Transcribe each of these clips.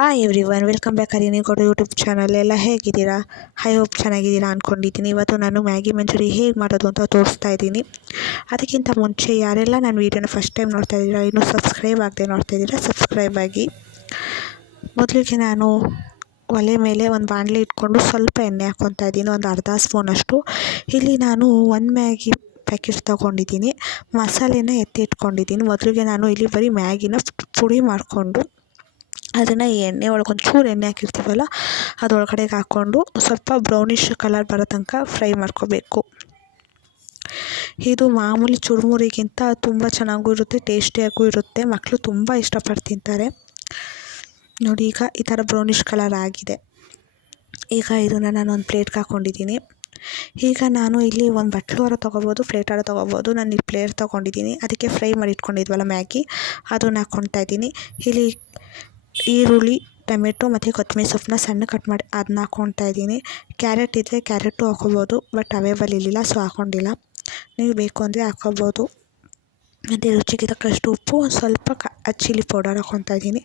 Hi everyone, welcome back Arini Gowda YouTube channel. ಎಲ್ಲ ಹೇಗಿದ್ದೀರಾ? I hope ಚೆನ್ನಾಗಿದ್ದೀರಾ ಅಂದ್ಕೊಂಡಿದ್ದೀನಿ. ಇವತ್ತು ನಾನು ಮ್ಯಾಗಿ ಮಂಚೂರಿ ಹೇಗೆ ಮಾಡೋದು ಅಂತ ತೋರಿಸ್ತಾ ಇದ್ದೀನಿ. ಅದಕ್ಕಿಂತ ಮುಂಚೆ ಯಾರೆಲ್ಲ ನನ್ನ ವೀಡಿಯೋನ ಫಸ್ಟ್ ಟೈಮ್ ನೋಡ್ತಾ ಇದ್ದೀರಾ, ಇನ್ನೂ ಸಬ್ಸ್ಕ್ರೈಬ್ ಆಗದೆ ನೋಡ್ತಾ ಇದ್ದೀರಾ, ಸಬ್ಸ್ಕ್ರೈಬ್ ಆಗಿ. ಮೊದಲಿಗೆ ನಾನು ಒಲೆ ಮೇಲೆ ಒಂದು ಬಾಣಲೆ ಇಟ್ಕೊಂಡು ಸ್ವಲ್ಪ ಎಣ್ಣೆ ಹಾಕ್ಕೊತಾ ಇದ್ದೀನಿ, ಒಂದು ಅರ್ಧ ಸ್ಪೂನಷ್ಟು. ಇಲ್ಲಿ ನಾನು ಒಂದು ಮ್ಯಾಗಿ ಪ್ಯಾಕೆಟ್ ತೊಗೊಂಡಿದ್ದೀನಿ, ಮಸಾಲೆನ ಎತ್ತಿ ಇಟ್ಕೊಂಡಿದ್ದೀನಿ. ಮೊದಲಿಗೆ ನಾನು ಇಲ್ಲಿ ಬರೀ ಮ್ಯಾಗಿನ ಪುಡಿ ಮಾಡಿಕೊಂಡು ಅದನ್ನು ಎಣ್ಣೆ ಒಳಗೆ ಒಂಚೂರು ಎಣ್ಣೆ ಹಾಕಿರ್ತೀವಲ್ಲ ಅದರೊಳಗಡೆಗೆ ಹಾಕ್ಕೊಂಡು ಸ್ವಲ್ಪ ಬ್ರೌನಿಷ್ ಕಲರ್ ಬರೋ ತನಕ ಫ್ರೈ ಮಾಡ್ಕೋಬೇಕು. ಇದು ಮಾಮೂಲಿ ಚುರುಮುರಿಗಿಂತ ತುಂಬ ಚೆನ್ನಾಗೂ ಇರುತ್ತೆ, ಟೇಸ್ಟಿಯಾಗೂ ಇರುತ್ತೆ. ಮಕ್ಕಳು ತುಂಬ ಇಷ್ಟಪಟ್ಟು ತಿಂತಾರೆ. ನೋಡಿ, ಈಗ ಈ ಥರ ಬ್ರೌನಿಷ್ ಕಲರ್ ಆಗಿದೆ. ಈಗ ಇದನ್ನು ನಾನು ಒಂದು ಪ್ಲೇಟ್ಗೆ ಹಾಕ್ಕೊಂಡಿದ್ದೀನಿ. ಈಗ ನಾನು ಇಲ್ಲಿ ಒಂದು ಬಟ್ಲುವಾರ ತೊಗೋಬೋದು, ಪ್ಲೇಟಾರ ತೊಗೋಬೋದು. ನಾನು ಇಲ್ಲಿ ಪ್ಲೇಟ್ ತೊಗೊಂಡಿದ್ದೀನಿ. ಅದಕ್ಕೆ ಫ್ರೈ ಮಾಡಿ ಇಟ್ಕೊಂಡಿದ್ವಲ್ಲ ಮ್ಯಾಗಿ, ಅದನ್ನು ಹಾಕ್ಕೊಳ್ತಾ ಇದ್ದೀನಿ. ಇಲ್ಲಿ ಈರುಳ್ಳಿ, ಟೊಮೆಟೊ ಮತ್ತು ಕೊತ್ತಂಬರಿ ಸೊಪ್ಪನ್ನ ಸಣ್ಣ ಕಟ್ ಮಾಡಿ ಅದನ್ನ ಹಾಕ್ಕೊಳ್ತಾ ಇದ್ದೀನಿ. ಕ್ಯಾರೆಟ್ ಇದ್ದರೆ ಕ್ಯಾರೆಟು ಹಾಕ್ಕೊಬೋದು, ಬಟ್ ಅವೈಲೇಬಲ್ ಇರಲಿಲ್ಲ, ಸೊ ಹಾಕ್ಕೊಂಡಿಲ್ಲ. ನೀವು ಬೇಕು ಅಂದರೆ ಹಾಕ್ಕೊಬೋದು. ಮತ್ತು ರುಚಿಗೆ ತಕ್ಕಷ್ಟು ಉಪ್ಪು, ಸ್ವಲ್ಪ ಚಿಲ್ಲಿ ಪೌಡರ್ ಹಾಕ್ಕೊತಾ ಇದ್ದೀನಿ.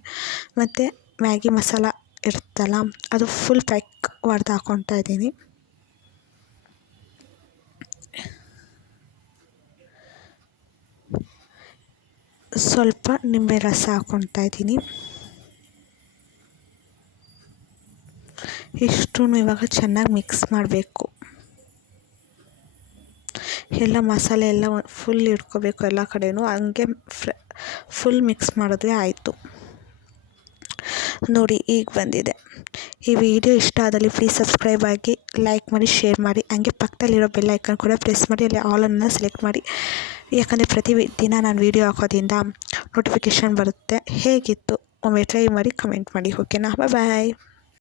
ಮತ್ತು ಮ್ಯಾಗಿ ಮಸಾಲ ಇರುತ್ತಲ್ಲ, ಅದು ಫುಲ್ ಪ್ಯಾಕ್ ಹೊಡೆದು ಹಾಕ್ಕೊತಾ ಇದ್ದೀನಿ. ಸ್ವಲ್ಪ ನಿಂಬೆ ರಸ ಹಾಕ್ಕೊತಾ ಇದ್ದೀನಿ. ಇಷ್ಟು ಇವಾಗ ಚೆನ್ನಾಗಿ ಮಿಕ್ಸ್ ಮಾಡಬೇಕು. ಎಲ್ಲ ಮಸಾಲೆ ಎಲ್ಲ ಫುಲ್ ಇಟ್ಕೋಬೇಕು ಎಲ್ಲ ಕಡೆಯೂ. ಹಂಗೆ ಫುಲ್ ಮಿಕ್ಸ್ ಮಾಡಿದ್ರೆ ಆಯಿತು. ನೋಡಿ, ಈಗ ಬಂದಿದೆ. ಈ ವಿಡಿಯೋ ಇಷ್ಟ ಆದಲ್ಲಿ ಪ್ಲೀಸ್ ಸಬ್ಸ್ಕ್ರೈಬ್ ಆಗಿ, ಲೈಕ್ ಮಾಡಿ, ಶೇರ್ ಮಾಡಿ. ಹಂಗೆ ಪಕ್ಕದಲ್ಲಿರೋ ಬೆಲ್ ಐಕನ್ ಕೂಡ ಪ್ರೆಸ್ ಮಾಡಿ, ಅಲ್ಲಿ ಆಲನ್ನು ಸೆಲೆಕ್ಟ್ ಮಾಡಿ. ಯಾಕಂದರೆ ಪ್ರತಿ ದಿನ ನಾನು ವೀಡಿಯೋ ಹಾಕೋದ್ರಿಂದ ನೋಟಿಫಿಕೇಷನ್ ಬರುತ್ತೆ. ಹೇಗಿತ್ತು ಒಮ್ಮೆ ಟ್ರೈ ಮಾಡಿ ಕಮೆಂಟ್ ಮಾಡಿ. ಓಕೆನಾ? ಬಾಯ್.